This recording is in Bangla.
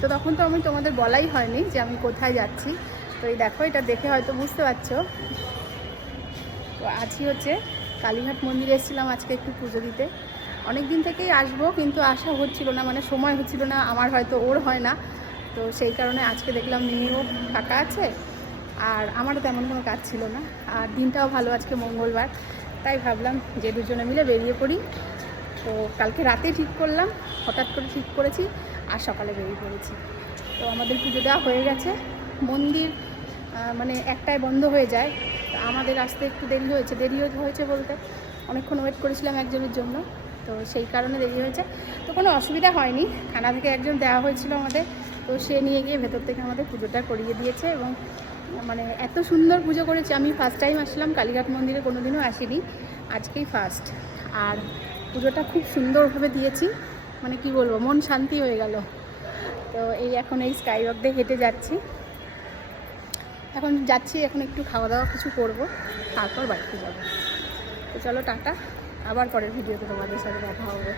তো তখন তো আমি তোমাদের বলাই হয়নি যে আমি কোথায় যাচ্ছি। তো এই দেখো, এটা দেখে হয়তো বুঝতে পারছো। তো আজকে হচ্ছে কালীঘাট মন্দিরে এসেছিলাম আজকে একটু পুজো দিতে। অনেক দিন থেকেই আসবো, কিন্তু আসা হচ্ছিল না, মানে সময় হচ্ছিল না আমার, হয়তো ওর হয় না। তো সেই কারণে আজকে দেখলাম মিনিও ফাঁকা আছে, আর আমারও তেমন কোনো কাজ ছিল না, আর দিনটাও ভালো, আজকে মঙ্গলবার। তাই ভাবলাম যে দুজনে মিলে বেরিয়ে পড়ি। তো কালকে রাতে ঠিক করলাম, হঠাৎ করে ঠিক করেছি, আর সকালে বেরিয়ে পড়েছি। তো আমাদের পুজো দেওয়া হয়ে গেছে। মন্দির মানে একটায় বন্ধ হয়ে যায়, তো আমাদের আসতে একটু দেরি হয়েছে বলতে অনেকক্ষণ ওয়েট করেছিলাম একজনের জন্য, তো সেই কারণে দেরি হয়েছে। তো কোনো অসুবিধা হয়নি, থানা থেকে একজন দেওয়া হয়েছিল আমাদের, তো সে নিয়ে গিয়ে ভেতর থেকে আমাদের পুজোটা করিয়ে দিয়েছে। এবং মানে এত সুন্দর পুজো করেছে, আমি ফার্স্ট টাইম আসলাম কালীঘাট মন্দিরে, কোনো দিনও আসিনি, আজকেই ফার্স্ট। আর পুজোটা খুব সুন্দরভাবে দিয়েছি, মানে কি বলবো, মন শান্তি হয়ে গেল। তো এই এখন এই স্কাই ওয়াক দিয়ে হেঁটে যাচ্ছি, এখন একটু খাওয়া দাওয়া কিছু করব, তারপর বাড়িতে যাব। তো চলো টাটা, আবার পরের ভিডিওতে তোমাদের সাথে দেখা হবে।